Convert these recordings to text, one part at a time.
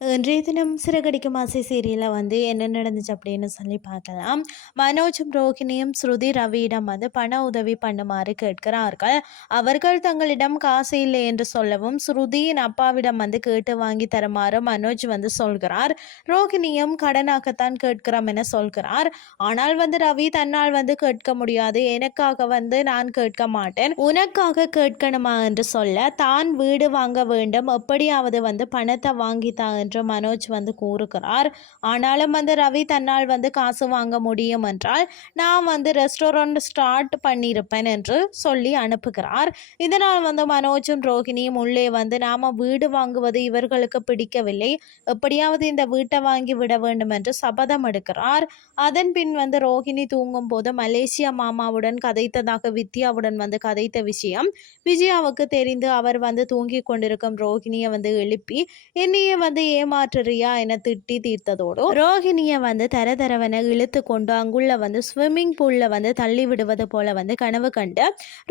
இன்றைய தினம் சிறகடிக்கும் ஆசை சீரியலில் வந்து என்ன நடந்துச்சு அப்படின்னு சொல்லி பார்க்கலாம். மனோஜும் ரோஹிணியும் ஸ்ருதி ரவியிடம் வந்து பண உதவி பண்ணுமாறு கேட்கிறார்கள். அவர்கள் தங்களிடம் காசு இல்லை என்று சொல்லவும் ஸ்ருதியின் அப்பாவிடம் வந்து கேட்டு வாங்கி தருமாறு மனோஜ் வந்து சொல்கிறார். ரோஹிணியும் கடனாகத்தான் கேட்கிறோம் என சொல்கிறார். ஆனால் வந்து ரவி தன்னால் வந்து கேட்க முடியாது. எனக்காக வந்து நான் கேட்க மாட்டேன். உனக்காக கேட்கணுமா என்று சொல்ல தான் வீடு வாங்க வேண்டும். எப்படியாவது வந்து பணத்தை வாங்கித்தான் என்று மனோஜ் வந்து கூறுகிறார். ஆனாலும் வந்து ரவி தன்னால் வந்து காசு வாங்க முடியும் என்றால் நான் வந்து ரெஸ்டாரண்ட் ஸ்டார்ட் பண்ணியிருப்பேன் என்று சொல்லி அனுப்புகிறார். இதனால் வந்து மனோஜும் ரோஹிணியும் உள்ளே வந்து நாம வீடு வாங்குவது இவர்களுக்கு பிடிக்கவில்லை. எப்படியாவது இந்த வீட்டை வாங்கி விட வேண்டும் என்று சபதம் எடுக்கிறார். அதன் பின் வந்து ரோஹிணி தூங்கும் போது மலேசியா மாமாவுடன் கதைத்ததாக வித்யாவுடன் வந்து கதைத்த விஷயம் விஜயாவுக்கு தெரிந்து அவர் வந்து தூங்கிக் கொண்டிருக்கும் ரோஹிணியை வந்து எழுப்பி என்னையே வந்து ஏமாற்றுறியா என திட்டி தீர்த்ததோடு ரோஹிணியை வந்து தர தரவென இழுத்து கொண்டு அங்குள்ள வந்து ஸ்விம்மிங் பூல்ல வந்து தள்ளி விடுவது போல வந்து கனவு கண்டு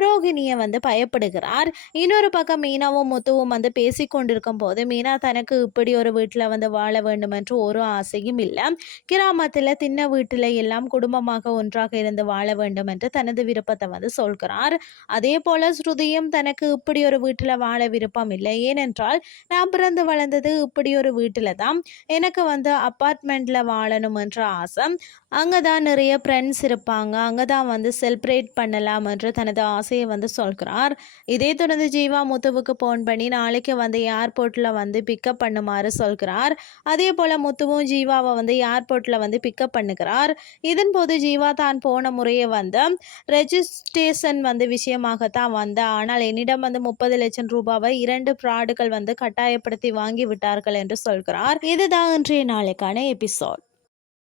ரோஹிணியை வந்து பயப்படுகிறார். இன்னொரு பக்கம் மீனாவும் முத்துவும் வந்து பேசிக்கொண்டிருக்கும் போது மீனா தனக்கு இப்படி ஒரு வீட்டில் வந்து வாழ வேண்டும் என்று ஒரு ஆசையும் இல்லை. கிராமத்தில் தின்ன வீட்டில் எல்லாம் குடும்பமாக ஒன்றாக இருந்து வாழ வேண்டும் என்று தனது விருப்பத்தை வந்து சொல்கிறார். அதே போல ஸ்ருதியும் தனக்கு இப்படி ஒரு வீட்டில் வாழ விருப்பம் இல்லை. ஏனென்றால் நான் பிறந்து வளர்ந்தது இப்படி ஒரு வீட்டில் தான் எனக்கு வந்து அப்பார்ட்மெண்ட்டில் வாழணும் என்ற ஆசை. அங்கே தான் நிறைய ஃப்ரெண்ட்ஸ் இருப்பாங்க. அங்கே தான் வந்து செலிப்ரேட் பண்ணலாம் என்று தனது ஆசையை வந்து சொல்கிறார். இதே தொடர்ந்து ஜீவா முத்துவுக்கு ஃபோன் பண்ணி நாளைக்கு வந்து ஏர்போர்ட்டில் வந்து பிக்கப் பண்ணுமாறு சொல்கிறார். அதே போல் முத்துவும் ஜீவாவை வந்து ஏர்போர்ட்டில் வந்து பிக்கப் பண்ணுகிறார். இதன் போது ஜீவா தான் போன முறையை வந்து ரெஜிஸ்ட்ரேஷன் வந்து விஷயமாகத்தான் வந்த. ஆனால் என்னிடம் வந்து முப்பது லட்சம் ரூபாவை இரண்டு ஃப்ராடுகள் வந்து கட்டாயப்படுத்தி வாங்கி விட்டார்கள் என்று சொல்கிறார். இதுதான் இன்றைய நாளைக்கான எபிசோட்.